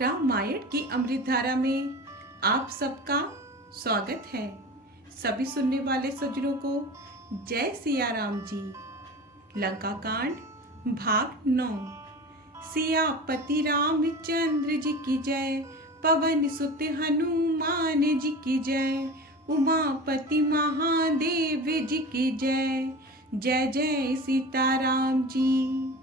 रामायण की अमृतधारा में आप सबका स्वागत है। सभी सुनने वाले सज्जनों को जय सिया राम जी। लंका कांड भाग 9। सियापति रामचंद्र जी की जय, पवन सुत हनुमान जी की जय, उमापति महादेव जी की जय। जय जय सीताराम जी।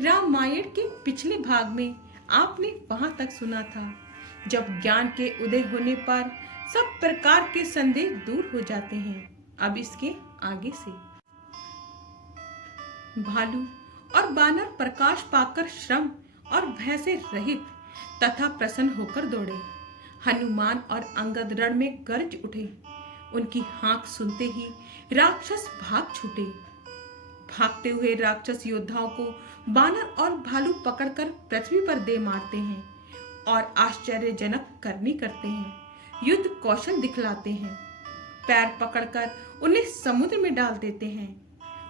रामायण के पिछले भाग में आपने वहां तक सुना था जब ज्ञान के उदय होने पर सब प्रकार के संदेह दूर हो जाते हैं। अब इसके आगे से भालू और बानर प्रकाश पाकर श्रम और भय से रहित तथा प्रसन्न होकर दौड़े। हनुमान और अंगद रण में गरज उठे। उनकी हाँक सुनते ही राक्षस भाग छूटे। भागते हुए राक्षस योद्धाओं को बानर और भालू पकड़कर पृथ्वी पर दे मारते हैं और आश्चर्यजनक करनी करते हैं, युद्ध कौशल दिखलाते हैं। पैर पकड़कर उन्हें समुद्र में डाल देते हैं।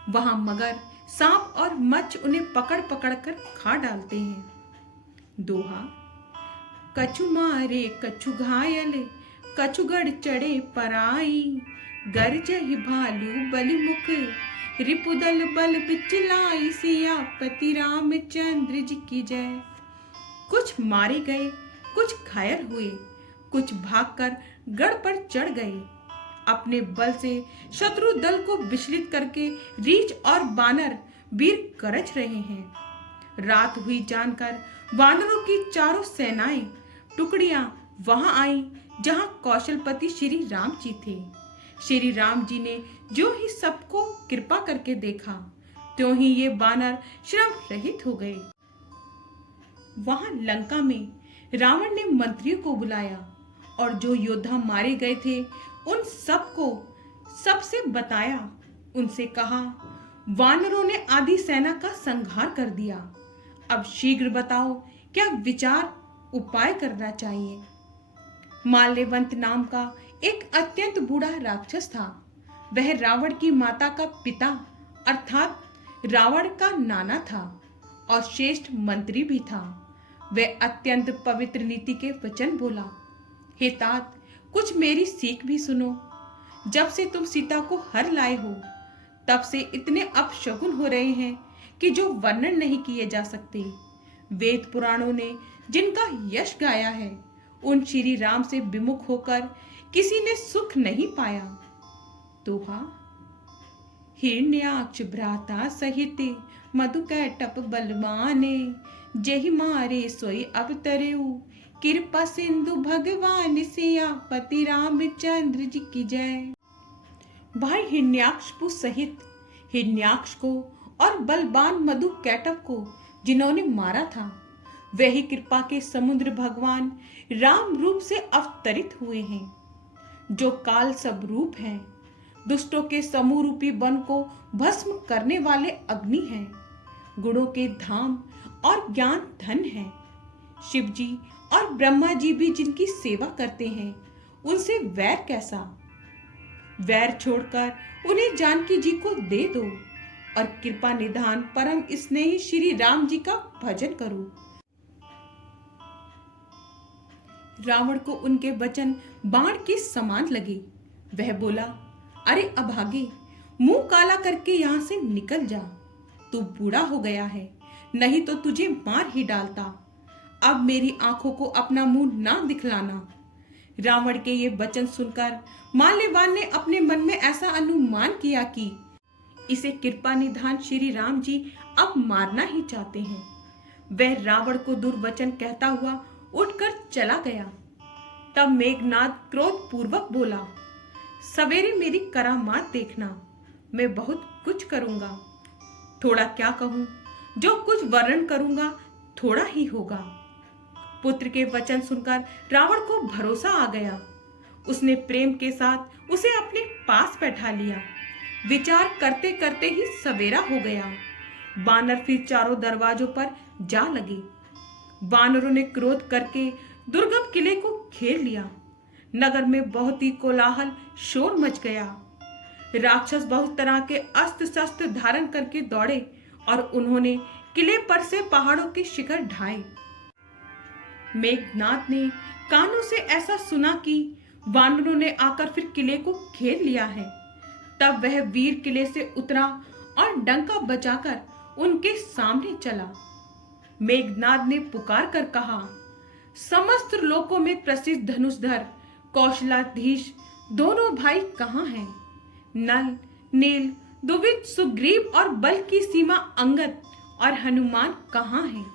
वहां मगर, सांप और मच्छ उन्हें पकड़ पकड़कर खा डालते हैं। दोहा, कछु मारे कछु घायल, कछुगढ़ चढ़े पराई, गरजहि भालू बलिमुख, रिपुदल बल बिचलाई, सियापति रामचंद्र जी की जय। कुछ मारे गए, कुछ घायल हुए, कुछ भागकर गढ़ पर चढ़ गए। अपने बल से शत्रु दल को विचलित करके रीछ और बानर वीर गरज रहे हैं। रात हुई जानकर वानरों की चारों सेनाएं टुकड़ियां वहां आई जहां कौशलपति श्री राम जी थे। श्री राम जी ने जो ही सबको कृपा करके देखा, त्यों ही ये बानर श्रम रहित हो गए। वहां लंका में रावण ने मंत्रियों को बुलाया और जो योद्धा मारे गए थे उन सबको सबसे बताया। उनसे कहा, वानरों ने आधी सेना का संहार कर दिया। अब शीघ्र बताओ क्या विचार उपाय करना चाहिए। माल्यवंत नाम का एक अत्यंत बूढ़ा राक्षस था। वह रावण की माता का पिता अर्थात रावण का नाना था और श्रेष्ठ मंत्री भी था। वह अत्यंत पवित्र नीति के वचन बोला, हे तात, कुछ मेरी सीख भी सुनो। जब से तुम सीता को हर लाए हो तब से इतने अपशकुन हो रहे हैं कि जो वर्णन नहीं किए जा सकते। वेद पुराणों ने जिनका यश गाया है, उन श्री राम से विमुख होकर किसी ने सुख नहीं पाया। दोहा, हिरण्याक्ष भ्राता सहित मधुकैटप बलवाने, जेहि मारे सोई अवतरेउ, कृपा सिंधु भगवान सियापति रामचंद्र जी की जय। भाई हिरण्याक्ष सहित हिरण्याक्ष को और बलवान मधु कैटप को जिन्होंने मारा था, वही कृपा के समुद्र भगवान राम रूप से अवतरित हुए हैं, जो काल सब रूप हैं। दुष्टों के समूह रूपी वन को भस्म करने वाले अग्नि हैं। गुणों के धाम और ज्ञान धन है। शिव जी और ब्रह्मा जी भी जिनकी सेवा करते हैं, उनसे वैर कैसा। वैर छोड़कर उन्हें जानकी जी को दे दो और कृपा निधान परम स्नेही श्री राम जी का भजन करो। रावण को उनके वचन बाण के समान लगे। वह बोला, अरे अभागे, मुंह काला करके यहां से निकल जा। तू बूढ़ा हो गया है, नहीं तो तुझे मार ही डालता। अब मेरी आंखों को अपना मुंह ना दिखलाना। रावण के ये वचन सुनकर माल्यवान ने अपने मन में ऐसा अनुमान किया कि इसे कृपा निधान श्री राम जी अब मारना ही चाहते हैं। वह रावण को दुर्वचन कहता हुआ उठकर चला गया। तब मेघनाद क्रोध पूर्वक बोला, सवेरे मेरी करामात देखना, मैं बहुत कुछ करूंगा। थोड़ा क्या कहूं, जो कुछ वर्णन करूंगा थोड़ा ही होगा। पुत्र के वचन सुनकर रावण को भरोसा आ गया। उसने प्रेम के साथ उसे अपने पास बैठा लिया। विचार करते करते ही सवेरा हो गया। बानर फिर चारों दरवाजों पर जा लगे। वानरों ने क्रोध करके दुर्गम किले को घेर लिया। नगर में बहुत ही कोलाहल शोर मच गया। राक्षस बहुत तरह के अस्त्र शस्त्र धारण करके दौड़े और उन्होंने किले पर से पहाड़ों के शिखर ढाए। मेघनाद ने कानों से ऐसा सुना कि वानरों ने आकर फिर किले को घेर लिया है। तब वह वीर किले से उतरा और डंका बजाकर उनके सामने चला। मेघनाद ने पुकार कर कहा, समस्त लोकों में प्रसिद्ध धनुषधर कौशलाधीश दोनों भाई कहाँ हैं? नल, नील, दुविध, सुग्रीव और बल की सीमा अंगद और हनुमान कहाँ हैं?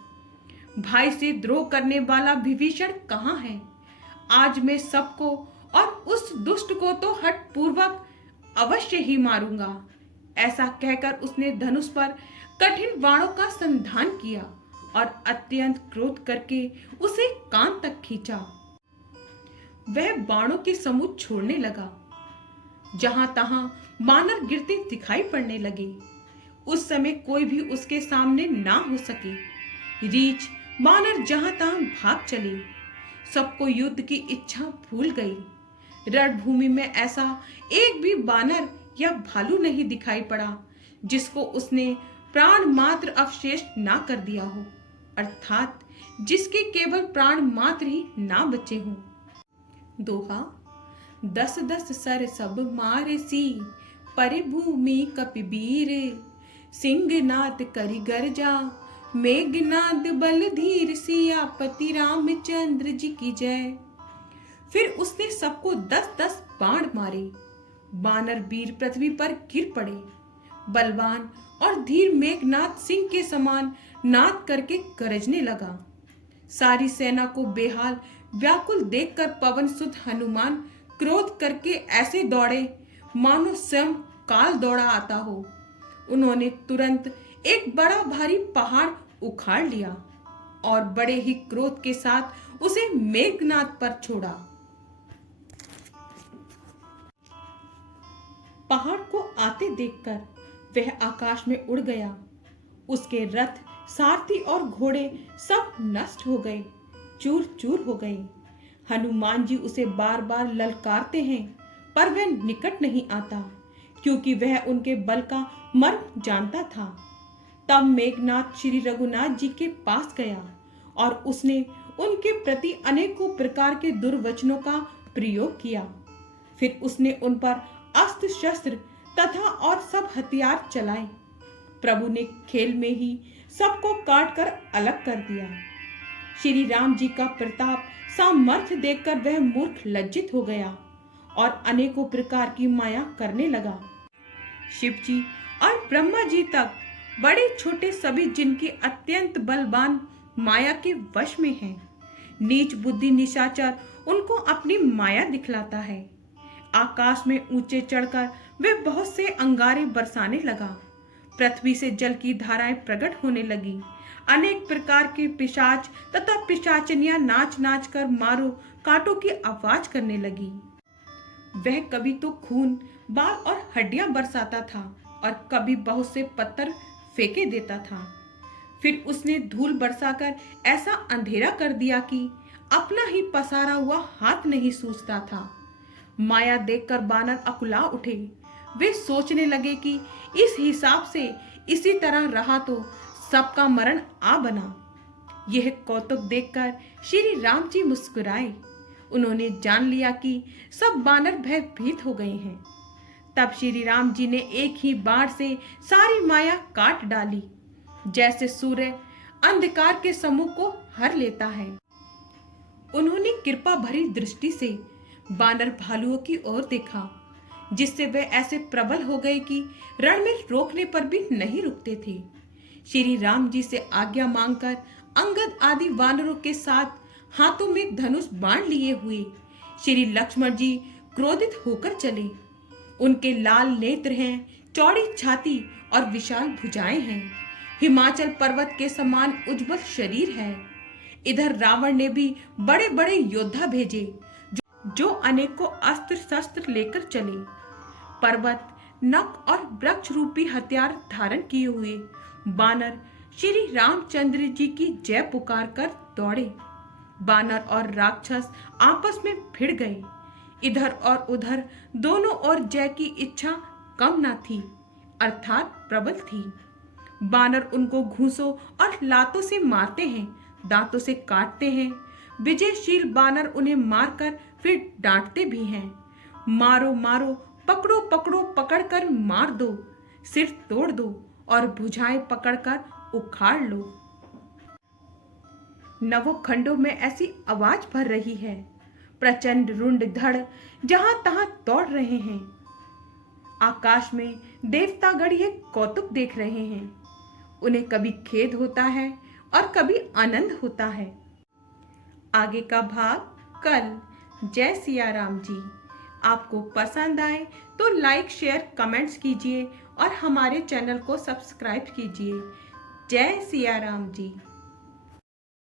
भाई से द्रोह करने वाला विभीषण कहाँ है? आज मैं सबको और उस दुष्ट को तो हठ पूर्वक अवश्य ही मारूंगा। ऐसा कहकर उसने धनुष पर कठिन बाणों का संधान किया और अत्यंत क्रोध करके उसे कान तक खींचा। वह बाणों के समूह छोड़ने लगा। जहां तहां बानर गिरते दिखाई पड़ने लगे। उस समय कोई भी उसके सामने ना हो सके। रीछ बानर जहां तहां भाग चले। सबको युद्ध की इच्छा भूल गई। रणभूमि में ऐसा एक भी बानर या भालू नहीं दिखाई पड़ा जिसको उसने प्राण मात्र अवशेष ना कर दिया हो, अर्थात जिसके केवल प्राण मात्र ही ना बचे हों। दोहा, 10-10 सर सब मारे सी, परे भूमि कपिबीर, सिंहनाद करि गर्जा, मेघनाद बल धीर, सियापति रामचंद्र जी की जय। फिर उसने सबको 10-10 बाण मारे। बानर वीर पृथ्वी पर गिर पड़े। बलवान और धीर मेघनाद सिंह के समान नाद करके गरजने लगा। सारी सेना को बेहाल व्याकुल देखकर पवन सुत हनुमान क्रोध करके ऐसे दौड़े मानो स्वयं काल दौड़ा आता हो। उन्होंने तुरंत एक बड़ा भारी पहाड़ उखाड़ लिया और बड़े ही क्रोध के साथ उसे मेघनाद पर छोड़ा। पहाड़ को आते देखकर वह आकाश में उड़ गया। उसके रथ, सारथी और घोड़े सब नष्ट हो गए, चूर चूर हो गए। हनुमान जी उसे बार बार ललकारते हैं पर वह निकट नहीं आता, क्योंकि वह उनके बल का मर्म जानता था। तब मेघनाद श्री रघुनाथ जी के पास गया और उसने उनके प्रति अनेकों प्रकार के दुर्वचनों का प्रयोग किया। फिर उसने उन पर अस्त्र शस्त्र तथा और सब हथियार चलाए। प्रभु ने खेल में ही सबको काट कर अलग कर दिया। श्री राम जी का प्रताप सामर्थ्य देखकर वह मूर्ख लज्जित हो गया और अनेकों प्रकार की माया करने लगा। शिव जी और ब्रह्मा जी तक बड़े छोटे सभी जिनकी अत्यंत बलवान माया के वश में हैं, नीच बुद्धि निशाचर उनको अपनी माया दिखलाता है। आकाश में ऊंचे चढ़कर वे बहुत से अंगारे बरसाने लगा। पृथ्वी से जल की धाराएं प्रकट होने लगी। अनेक प्रकार के पिशाच तथा पिशाचनियां नाच नाच कर मारो काटो की आवाज करने लगी। वह कभी तो खून, बाल और हड्डियां बरसाता था और कभी बहुत से पत्थर फेंके देता था। फिर उसने धूल बरसाकर ऐसा अंधेरा कर दिया कि अपना ही पसारा हुआ हाथ नहीं सूझता था। माया देखकर बानर अकुला उठे। वे सोचने लगे कि इस हिसाब से इसी तरह रहा तो सबका मरण आ बना। यह कौतुक देखकर श्री राम जी मुस्कुराए। उन्होंने जान लिया कि सब बानर भयभीत हो गए हैं। तब श्री राम जी ने एक ही बाण से सारी माया काट डाली, जैसे सूर्य अंधकार के समूह को हर लेता है। उन्होंने कृपा भरी दृष्टि से बानर भालुओं की ओर देखा, जिससे वे ऐसे प्रबल हो गए कि रण में रोकने पर भी नहीं रुकते थे। श्री राम जी से आज्ञा मांगकर अंगद आदि वानरों के साथ हाथों में धनुष बाण लिए हुए श्री लक्ष्मण जी क्रोधित होकर चले। उनके लाल नेत्र हैं, चौड़ी छाती और विशाल भुजाएं हैं। हिमाचल पर्वत के समान उज्जवल शरीर है। इधर रावण ने भी बड़े बड़े योद्धा भेजे जो अनेकों अस्त्र शस्त्र लेकर चले। पर्वत, नख और वृक्ष रूपी हथियार धारण किए हुए बानर श्री रामचंद्र जी की जय पुकार कर दौड़े। बानर और राक्षस आपस में भिड़ गए। इधर और उधर दोनों ओर जय की इच्छा कम न थी, अर्थात प्रबल थी। बानर उनको घूंसों और लातों से मारते हैं, दांतों से काटते हैं, विजयशील बानर उन्हें मारकर फिर डांटते भी हैं। मारो मारो, पकड़ो पकड़ो, पकड़कर मार दो, सिर तोड़ दो और भुजाएं पकड़कर उखाड़ लो। नवोखंडों में ऐसी आवाज भर रही है, प्रचंड रुंड धड़ जहां तहां दौड़ रहे हैं। आकाश में देवतागण ये कौतुक देख रहे हैं। उन्हें कभी खेद होता है और कभी आनंद होता है। आगे का भाग कल। जय सिया राम जी। आपको पसंद आए तो लाइक शेयर कमेंट्स कीजिए और हमारे चैनल को सब्सक्राइब कीजिए। जय सिया राम जी।